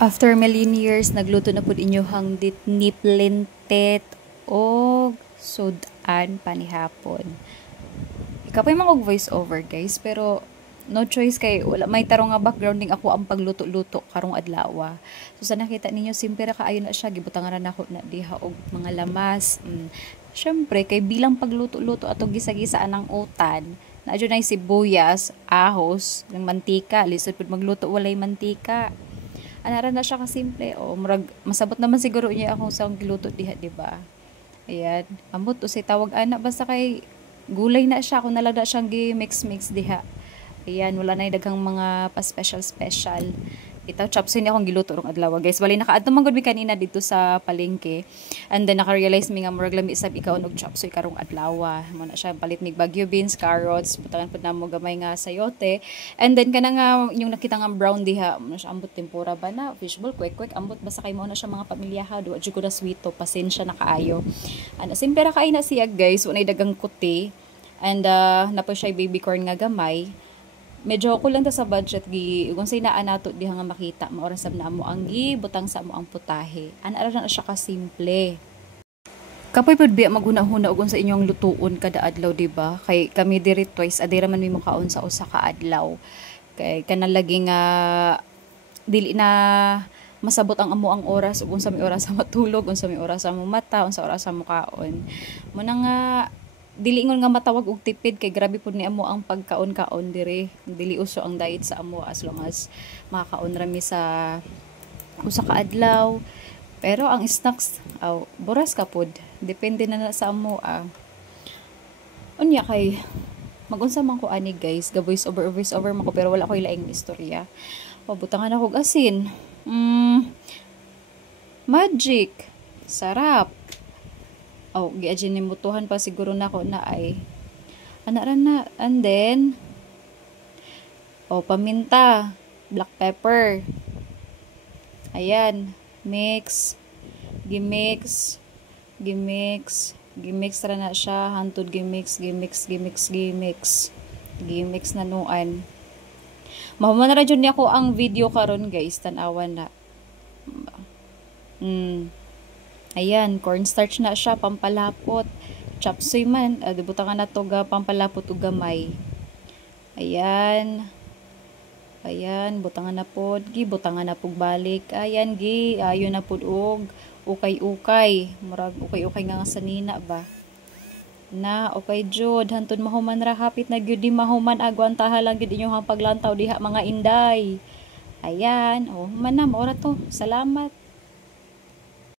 After million years, nagluto na po inyo hangdit niplintet o sudan panihapon. Ikaw pa yung mga voice over guys, pero no choice kay wala may tarong nga background ding ako ang pagluto-luto karong adlaw. So sa nakita ninyo simpira kaayo na siya gibutangan na ako na diha og mga lamas. Syempre kay bilang pagluto-luto ato gisa-gisaan ng utan, na adyo na sibuyas, ahos, ng mantika, lisod pud magluto walay mantika. Anara na siya ka simple o murag masabot naman siguro niya akong sa giluto diha, di ba? Ayan, ambot usay tawag ana basta kay gulay na siya kung nalagda siyang gi-mix diha. Ayan, wala na daghang mga pa special. Ito, chopsuey ni akong giluto rong adlaw, guys. Bali, nakaadto man gud mi kanina dito sa palengke. And then, naka-realize mi nga murag lami isab ikaw og chopsuey karong adlaw. Mo na siya, palit mig bagyo beans, carrots, butangan pud namo gamay nga sayote. And then, kana nga, yung nakita nga brown diha, mo na siya ambot tempura ba na, fishball, quick, ambot, basta kay mo na siya mga pamilyaha, do, adyo ko na sweeto, pasensya na kaayo. Ano, simpera kain na siya, guys, unay dagang kuti. And, napo siya baby corn nga gamay. Medyo ko lang ta sa budget gi kung say naa nato diha nga makita maoras sab na mo ang butang sa mo ang putahe ana ra na siya ka simple kapoy pud biya maghuna-huna og sa inyong lutuon kada adlaw, di ba? Kay kami diri twice adira man mi mukaon sa usa ka adlaw kay kanang lagi nga dili na masabot ang amo ang oras ug unsa may oras sa matulog, unsa may oras sa mo mata, unsa oras sa mo kaon mo na nga dili ingon nga matawag og tipid kay grabe pud ni amo ang pagkaon-kaon dire. Dili uso ang diet sa amo as long as makakaon rami sa usa ka adlaw. Pero ang snacks buras ka pud. Depende na sa amo Unya kay magunsa man ko ani guys, ga voice over man ko pero wala ko ilaing istorya. Butangan ako og asin. Magic. Sarap. Giadjin ni mutuhan pa siguro nako na ay ana na. And then paminta, black pepper. Ayan, gimix ra na siya hantod gimix na nuan. Mahuman na jud ni ako ang video karon guys, tan-awan na. Ayan, cornstarch na siya, pampalapot. Chopsuey man, butangan na to ga pampalapot ug gamay. Ayan, butangan na pod, butangan na pug balik. Ayan, ayon na pod og ukay-ukay. Murag ukay-ukay nga sanina ba. Na, okay jud, hantod mahuman ra hapit na gyud di mahuman agwantaha lang gyud inyong paglantaw diha mga inday. Ayan, man na, maura to. Salamat.